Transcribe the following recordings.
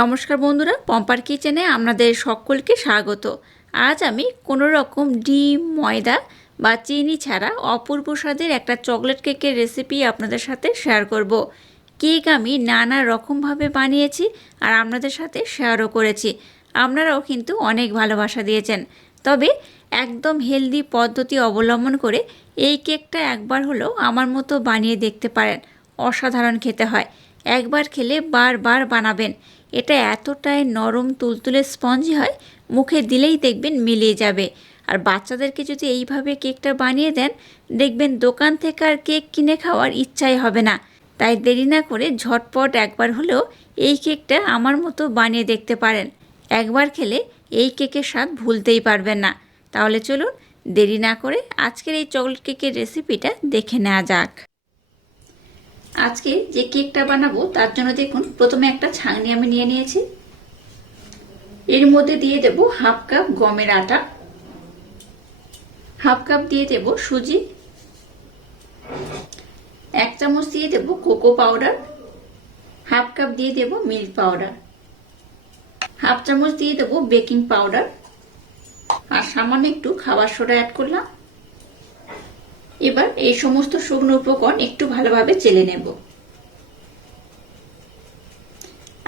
নমস্কার বন্ধুরা, পম্পার কিচেনে আপনাদের সকলকে স্বাগত। আজ আমি কোনো রকম ডিম, ময়দা বা চিনি ছাড়া অপূর্ব স্বাদের একটা চকলেট কেকের রেসিপি আপনাদের সাথে শেয়ার করব। কেক আমি নানা রকমভাবে বানিয়েছি আর আপনাদের সাথে শেয়ারও করেছি। আপনারাও কিন্তু অনেক ভালোবাসা দিয়েছেন। তবে একদম হেলদি পদ্ধতি অবলম্বন করে এই কেকটা একবার হলেও আমার মতো বানিয়ে দেখতে পারেন। অসাধারণ খেতে হয়। একবার খেলে বারবার বানাবেন। এটা এতটাই নরম তুলতুলে স্পঞ্জি হয়, মুখে দিলেই দেখবেন মিলিয়ে যাবে। আর বাচ্চাদেরকে যদি এইভাবে কেকটা বানিয়ে দেন, দেখবেন দোকান থেকে আর কেক কিনে খাওয়ার ইচ্ছাই হবে না। তাই দেরি না করে ঝটপট একবার হলেও এই কেকটা আমার মতো বানিয়ে দেখতে পারেন। একবার খেলে এই কেকের স্বাদ ভুলতেই পারবেন না। তাহলে চলুন দেরি না করে আজকের এই চকলেট কেকের রেসিপিটা দেখে নেওয়া যাক। আজকে যে কেকটা বানাবো তার জন্য দেখুন, প্রথমে একটা ছাঁকনি আমি নিয়ে নিয়েছি। এর মধ্যে দিয়ে দেব হাফ কাপ গমের আটা, হাফ কাপ দিয়ে দেব সুজি, 1 চামচ দিয়ে দেব কোকো পাউডার, হাফ কাপ দিয়ে দেব মিল্ক পাউডার, হাফ চামচ দিয়ে দেব বেকিং পাউডার আর সামান্য একটু খাবার সোডা অ্যাড করলাম। এবার এই সমস্ত শুকনো উপকরণ একটু ভালোভাবে চেলে নেব।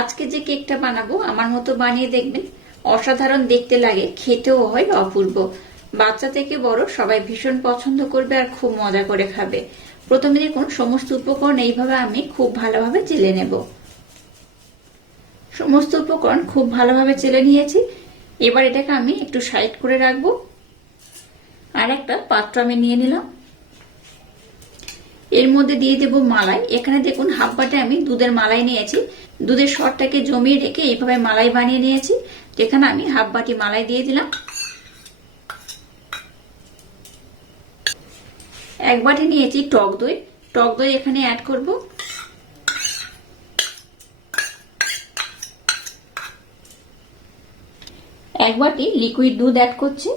আজকে যে কেকটা বানাবো আমার মতো বানিয়ে দেখবেন, অসাধারণ দেখতে লাগে, খেতেও হয় অপূর্ব। বাচ্চা থেকে বড় সবাই ভীষণ পছন্দ করবে আর খুব মজা করে খাবে। প্রথমে দেখুন সমস্ত উপকরণ এইভাবে আমি খুব ভালোভাবে চেলে নেব। সমস্ত উপকরণ খুব ভালোভাবে চেলে নিয়েছি। এবার এটাকে আমি একটু সাইড করে রাখবো। আর একটা পাত্র আমি নিয়ে নিলাম। এর মধ্যে দিয়ে দেব মালাই। এখানে দেখুন হাফ বাটে আমি দুধের মালাই নিয়েছি। দুধের সরটাকে জমিয়ে রেখে এইভাবে মালাই বানিয়ে নিয়েছি। এখানে আমি হাফ বাটি মালাই দিয়ে দিলাম। 1 বাটি নিয়েছি টক দই। টক দই এখানে অ্যাড করব। 1 বাটি লিকুইড দুধ অ্যাড করছি।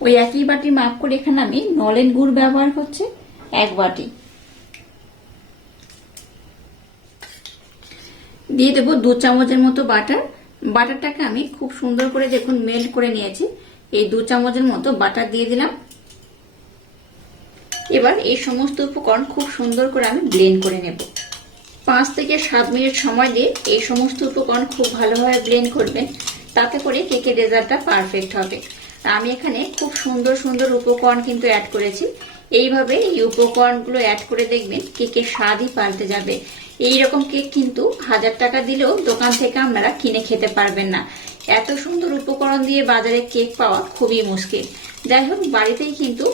ওই একই বাটি মাপ করে এখানে আমি নলেন গুড় ব্যবহার করছি 1 বাটি। দিয়ে দেবো 2 চামচের মতো বাটার। বাটারটাকে আমি খুব সুন্দর করে দেখুন মেল্ট করে নিয়েছি। এই 2 চামচের মতো বাটার দিয়ে দিলাম। এবার এই সমস্ত উপকরণ খুব সুন্দর করে আমি ব্লেন্ড করে নেব। 5 থেকে 7 মিনিট সময় দিয়ে এই সমস্ত উপকরণ খুব ভালোভাবে ব্লেন্ড করবেন, তাতে করে কেকের রেজাল্টটা পারফেক্ট হবে। আমি এখানে খুব সুন্দর সুন্দর উপকরণ কিন্তু অ্যাড করেছি। এইভাবে এই উপকরণগুলো অ্যাড করে দেখবেন কেকের স্বাদই পাল্টে যাবে। এইরকম কেক কিন্তু 1000 টাকা দিলেও দোকান থেকে আপনারা কিনে খেতে পারবেন না। এত সুন্দর উপকরণ দিয়ে বাজারে কেক পাওয়া খুবই মুশকিল। যাই হোক, বাড়িতেই কিন্তু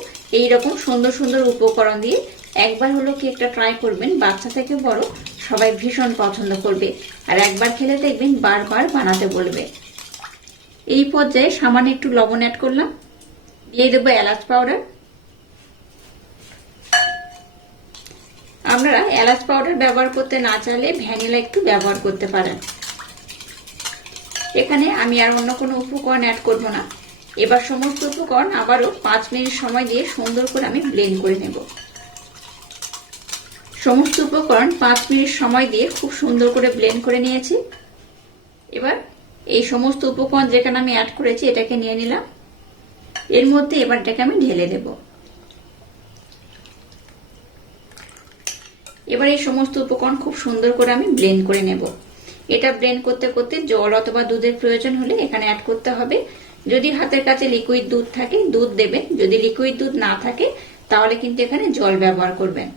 এইরকম সুন্দর সুন্দর উপকরণ দিয়ে একবার হলো কেকটা ট্রাই করবেন। বাচ্চা থেকে বড় সবাই ভীষণ পছন্দ করবে আর একবার খেলে দেখবেন বারবার বানাতে বলবে। এই পর্যায়ে সামান্য একটু লবণ অ্যাড করলাম। দিয়ে দেবো এলাচ পাউডার। আপনারা এলাচ পাউডার ব্যবহার করতে না চাইলে ভ্যানিলা একটু ব্যবহার করতে পারেন। এখানে আমি আর অন্য কোনো উপকরণ অ্যাড করব না। এবার সমস্ত উপকরণ আবারও 5 মিনিট সময় দিয়ে সুন্দর করে আমি ব্লেন্ড করে নেব। সমস্ত উপকরণ 5 মিনিট সময় দিয়ে খুব সুন্দর করে ব্লেন্ড করে নিয়েছি। এবার এই সমস্ত উপকরণ যেখানে আমি অ্যাড করেছি এটাকে নিয়ে নিলাম। এর মধ্যে এবার এটাকে আমি ঢেলে দেব। এবার এই সমস্ত উপকরণ খুব সুন্দর করে আমি ব্লেন্ড করে নেব। এটা ব্লেন্ড করতে করতে জল অথবা দুধের প্রয়োজন হলে এখানে অ্যাড করতে হবে। যদি হাতের কাছে লিকুইড দুধ থাকে দুধ দেবেন, যদি লিকুইড দুধ না থাকে তাহলে কিন্তু এখানে জল ব্যবহার করবেন,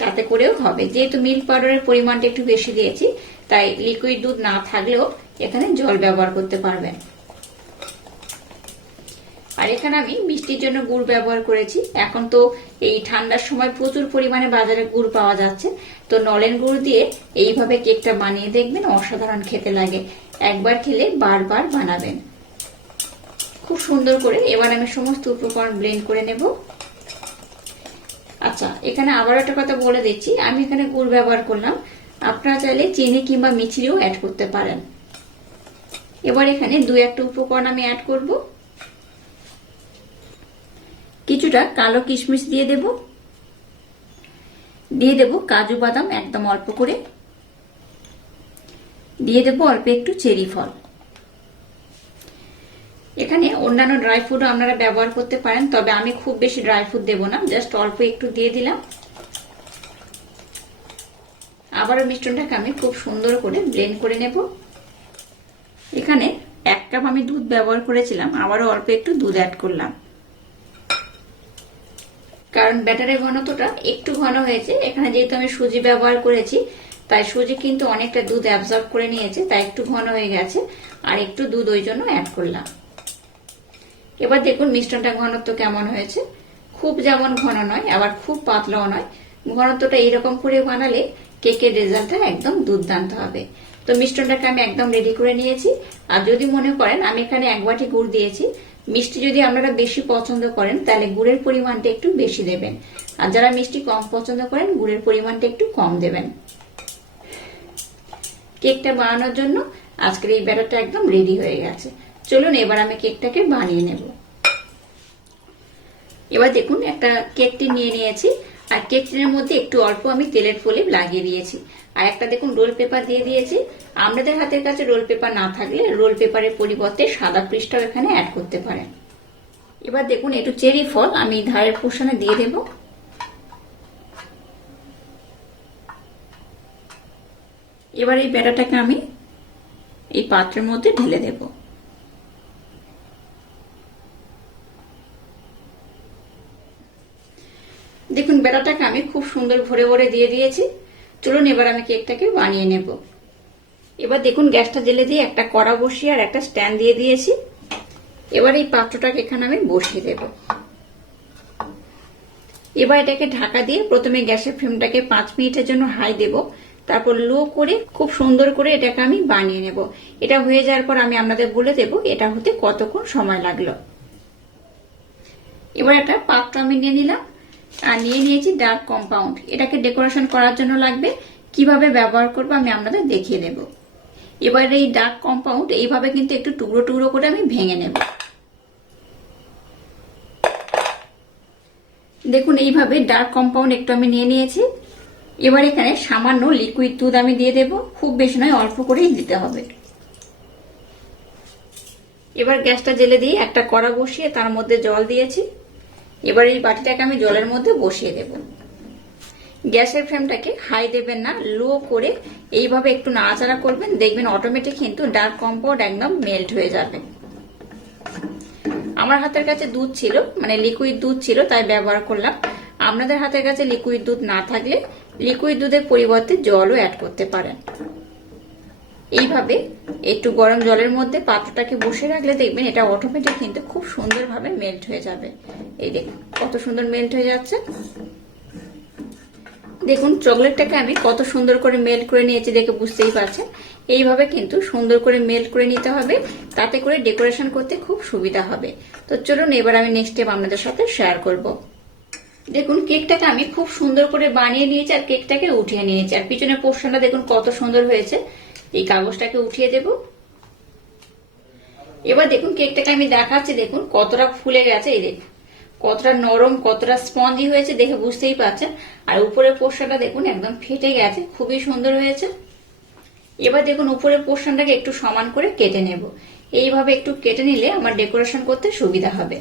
তাতে করেও হবে। যেহেতু মিল্ক পাউডারের পরিমাণটা একটু বেশি দিয়েছি, তাই লিকুইড দুধ না থাকলেও এখানে জল ব্যবহার করতে পারবেন। আর এখানে আমি মিষ্টির জন্য গুড় ব্যবহার করেছি। এখন তো এই ঠান্ডার সময় প্রচুর পরিমাণে বাজারে গুড় পাওয়া যাচ্ছে, তো নলেন গুড় দিয়ে এইভাবে কেকটা বানিয়ে দেখবেন, অসাধারণ খেতে লাগে। একবার খেলে বারবার বানাবেন। খুব সুন্দর করে এবার আমি সমস্ত উপকরণ ব্লেন্ড করে নেব। আচ্ছা, এখানে আবার একটা কথা বলে দিচ্ছি, আমি এখানে গুড় ব্যবহার করলাম, আপনারা চাইলে চিনি কিংবা মিছরিও অ্যাড করতে পারেন। এবার এখানে 2-1টা উপকরণ আমি অ্যাড করব। কিছুটা কালো কিশমিশ দিয়ে দেব। দিয়ে দেব কাজু বাদাম একদম অল্প করে। দিয়ে দেবো অল্প একটু চেরি ফল। এখানে অন্যান্য ড্রাই ফ্রুটও আপনারা ব্যবহার করতে পারেন, তবে আমি খুব বেশি ড্রাই ফ্রুট দেবো না, জাস্ট অল্প একটু দিয়ে দিলাম। আবারও মিশ্রণটাকে আমি খুব সুন্দর করে ব্লেন্ড করে নেব। এখানে 1 কাপ আমি দুধ ব্যবহার করেছিলাম, আবারও অল্প একটু দুধ অ্যাড করলাম, কারণ ব্যাটারের ঘনত্বটা একটু ঘন হয়েছে। এখানে যেহেতু আমি সুজি ব্যবহার করেছি, তাই সুজি কিন্তু অনেকটা দুধ অ্যাবজর্ব করে নিয়েছে, তাই একটু ঘন হয়ে গেছে, আর একটু দুধ ওই জন্য অ্যাড করলাম। এবার দেখুন মিশ্রণটা ঘনত্ব কেমন হয়েছে। খুব যেমন ঘন নয়, আবার খুব পাতলাও নয়, ঘনত্বটা এইরকম করে বানালে কেকের রেজাল্টটা একদম দুর্দান্ত হবে। তো মিশ্রণটাকে আমি একদম রেডি করে নিয়েছি। আর যদি মনে করেন, আমি এখানে 1 বাটি গুড় দিয়েছি, মিষ্টি যদি আপনারা বেশি পছন্দ করেন তাহলে গুড়ের পরিমাণটা একটু বেশি দেবেন, আর যারা মিষ্টি কম পছন্দ করেন গুড়ের পরিমাণটা একটু কম দেবেন। কেকটা বানানোর জন্য আজকের এই ব্যাটারটা একদম রেডি হয়ে গেছে। চলুন এবার আমি কেকটাকে বানিয়ে নেব। এবার দেখুন একটা কেক টিন নিয়ে নিয়েছি, আর কেক টিনের মধ্যে একটু অল্প আমি তেলের প্রলেপ লাগিয়ে দিয়েছি, আর একটা দেখুন রোল পেপার দিয়ে দিয়েছি। আপনাদের হাতের কাছে রোল পেপার না থাকলে রোল পেপারের পরিবর্তে সাদা পৃষ্ঠাও এখানে অ্যাড করতে পারেন। এবার দেখুন একটু চেরি ফল আমি ধারের পোর্শনে দিয়ে দেব। এবার এই ব্যাটারটাকে আমি এই পাত্রের মধ্যে ঢেলে দেব। দেখুন ব্যাটারটাকে আমি খুব সুন্দর ভরে ভরে দিয়ে দিয়েছি। চলুন এবার আমি কেকটাকে বানিয়ে নেব। এবার দেখুন গ্যাসটা জ্বেলে দিয়ে একটা কড়া বসিয়ে আর একটা স্ট্যান্ড দিয়ে দিয়েছি। এবার এই পাত্রটাকে এখানে আমি বসিয়ে দেব। এবার এটাকে ঢাকা দিয়ে প্রথমে গ্যাসের ফ্লেমটাকে 5 মিনিটের জন্য হাই দেব, তারপর লো করে খুব সুন্দর করে এটাকে আমি বানিয়ে নেব। এটা হয়ে যাওয়ার পর আমি আপনাদের বলে দেব এটা হতে কতক্ষণ সময় লাগলো। এবার একটা পাত্র আমি নিয়ে নিলাম, আর নিয়ে নিয়েছি ডার্ক কম্পাউন্ড। এটাকে ডেকোরেশন করার জন্য লাগবে, কিভাবে ব্যবহার করবো আমি আপনাদের দেখিয়ে দেব। এবার এই ডার্ক কম্পাউন্ড এইভাবে কিন্তু একটু টুকরো টুকরো করে আমি ভেঙে নেব। দেখুন এইভাবে ডার্ক কম্পাউন্ড একটু আমি নিয়ে নিয়েছি। এবার এখানে সামান্য লিকুইড দুধ আমি দিয়ে দেব, খুব বেশি নয়, অল্প করেই দিতে হবে। এবার গ্যাসটা জ্বেলে দিয়ে একটা কড়া বসিয়ে তার মধ্যে জল দিয়েছি। এবার এই বাটিটাকে আমি জলের মধ্যে বসিয়ে দেব। গ্যাসের ফ্লেমটাকে হাই দেবেন না, লো করে এইভাবে একটু নাড়াচাড়া করবেন, দেখবেন অটোমেটিক কিন্তু ডার্ক কম্পাউন্ড একদম মেল্ট হয়ে যাবে। আমার হাতের কাছে দুধ ছিল, মানে লিকুইড দুধ ছিল, তাই ব্যবহার করলাম। আপনাদের হাতের কাছে লিকুইড দুধ না থাকলে লিকুইড দুধের পরিবর্তে জলও অ্যাড করতে পারেন। এইভাবে একটু গরম জলের মধ্যে পাত্রটাকে বসে রাখলে দেখবেন এটা অটোমেটিক কিন্তু খুব সুন্দরভাবে মেল্ট হয়ে যাবে। এই দেখুন কত সুন্দর মেল্ট হয়ে যাচ্ছে। দেখুন চকলেটটাকে আমি কত সুন্দর করে মেল্ট করে নিয়েছি, দেখে বুঝতেই পারছেন। এইভাবে কিন্তু সুন্দর করে মেল্ট করে নিতে হবে, তাতে করে ডেকোরেশন করতে খুব সুবিধা হবে। তো চলুন এবার আমি নেক্সট স্টেপ আপনাদের সাথে শেয়ার করব। দেখুন কেকটাকে আমি খুব সুন্দর করে বানিয়ে নিয়েছি, আর কেকটাকে উঠিয়ে নিয়েছি, আর পিছনের পোর্শনটা দেখুন কত সুন্দর হয়েছে। এই কাগজটাকে উঠিয়ে দেব। এবার দেখুন কেকটাকে আমি দেখাচ্ছি, দেখুন কতটা ফুলে গেছে, এই দেখুন কতটা নরম, কতটা স্পঞ্জি হয়েছে, দেখে বুঝতেই পারছেন। আর উপরের পোর্শনটা দেখুন একদম ফেটে গেছে, খুবই সুন্দর হয়েছে। এবার দেখুন উপরের পোর্শনটাকে একটু সমান করে কেটে নেব। এইভাবে একটু কেটে নিলে আমার ডেকোরেশন করতে সুবিধা হবে।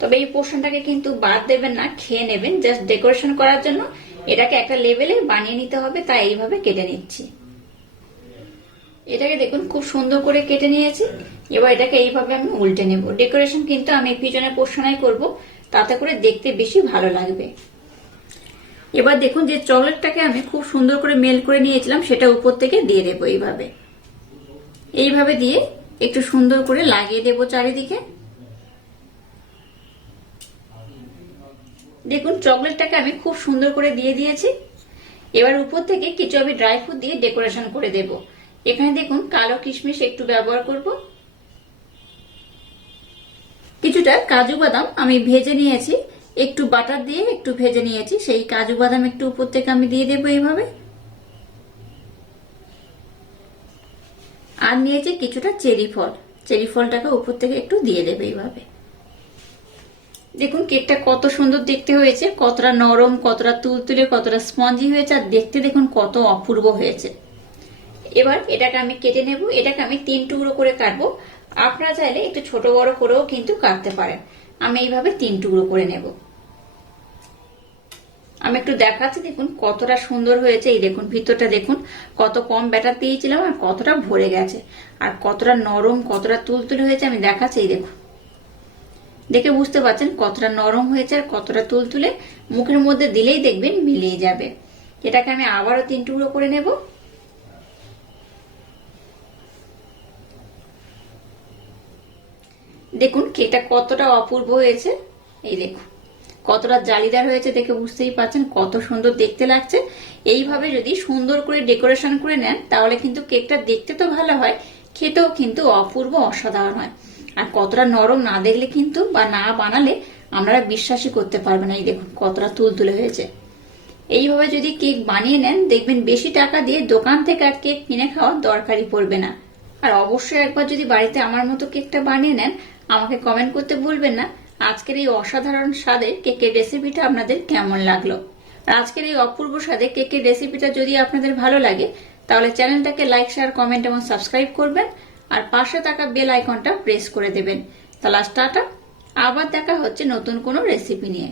তবে এই পোর্শনটাকে কিন্তু বাদ দেবেন না, খেয়ে নেবেন। জাস্ট ডেকোরেশন করার জন্য এটাকে একটা লেভেলে বানিয়ে নিতে হবে, তাই এইভাবে কেটে নিচ্ছি। এটাকে দেখুন খুব সুন্দর করে কেটে নিয়েছি। এবার এটাকে এইভাবে আমি উল্টে নেব। ডেকোরেশন কিন্তু আমি পিছনের পোর্শনাই করব, তাতে করে দেখতে বেশি ভালো লাগবে। এবার দেখুন যে চকলেটটাকে আমি খুব সুন্দর করে মেল্ট করে নিয়েছিলাম, সেটা উপর থেকে দিয়ে দেবো। এইভাবে দিয়ে একটু সুন্দর করে লাগিয়ে দেব চারিদিকে। দেখুন চকলেটটাকে আমি খুব সুন্দর করে দিয়ে দিয়েছি। এবার উপর থেকে কিছু আমি ড্রাই ফ্রুট দিয়ে ডেকোরেশন করে দেব। এখানে দেখুন কালো কিশমিশ একটু ব্যবহার করব, কিছুটা কাজু বাদাম আমি ভেজে নিয়েছি, একটু বাটার দিয়ে একটু ভেজে নিয়েছি, সেই কাজু বাদাম একটু উপর থেকে আমি দিয়ে দেবো এইভাবে। আর নিয়েছি কিছুটা চেরি ফল, চেরি ফলটাকে উপর থেকে একটু দিয়ে দেবে এইভাবে। দেখুন কেকটা কত সুন্দর দেখতে হয়েছে, কতটা নরম, কতটা তুলতুলে, কতটা স্পঞ্জি হয়েছে, আর দেখতে দেখুন কত অপূর্ব হয়েছে। এবার এটাকে আমি কেটে নেব। এটাকে আমি 3 টুকরো করে কাটবো। আপনারা চাইলে একটু ছোট বড় করেও কিন্তু কাটতে পারেন। আমি এইভাবে 3 টুকরো করে নেব। আমি একটু দেখাচ্ছি, দেখুন কতটা সুন্দর হয়েছে। এই দেখুন ভিতরটা দেখুন, কত কম ব্যাটার দিয়েছিলাম আর কতটা ভরে গেছে, আর কতটা নরম, কতটা তুলতুলে হয়েছে আমি দেখাচ্ছি। এই দেখুন, দেখে বুঝতে পারছেন কতটা নরম হয়েছে আর কতটা তুলতুলে। মুখের মধ্যে দিলেই দেখবেন মিলিয়ে যাবে। এটাকে আমি আবারও 3 টুকরো করে নেব। দেখুন কেকটা কতটা অপূর্ব হয়েছে। এই দেখুন কতটা জালিদার হয়েছে, দেখে বুঝতেই পারছেন কত সুন্দর দেখতে লাগছে। এইভাবে যদি সুন্দর করে ডেকোরেশন করে নেন তাহলে কিন্তু কেকটা দেখতে তো ভালো হয়, খেতেও কিন্তু অপূর্ব অসাধারণ হয়। আর কতটা নরম না দেখলে কিন্তু বা না বানালে আপনারা বিশ্বাসই করতে পারবেন না। এই দেখুন কতটা তুলতুলে হয়েছে। এইভাবে যদি কেক বানিয়ে নেন দেখবেন বেশি টাকা দিয়ে দোকান থেকে আর কেক কিনে খাওয়ার দরকারই পড়বে না। আর অবশ্যই একবার যদি বাড়িতে আমার মতো কেকটা বানিয়ে নেন, আমাকে কমেন্ট করতে ভুলবেন না আজকের এই অসাধারণ স্বাদের কেকের রেসিপিটা আপনাদের কেমন লাগলো। আর আজকের এই অপূর্ব স্বাদের কেকের রেসিপিটা যদি আপনাদের ভালো লাগে তাহলে চ্যানেলটাকে লাইক, শেয়ার, কমেন্ট এবং সাবস্ক্রাইব করবেন আর পাশে থাকা বেল আইকনটা প্রেস করে দেবেন। তাহলে টাটা, আবার দেখা হচ্ছে নতুন কোনো রেসিপি নিয়ে।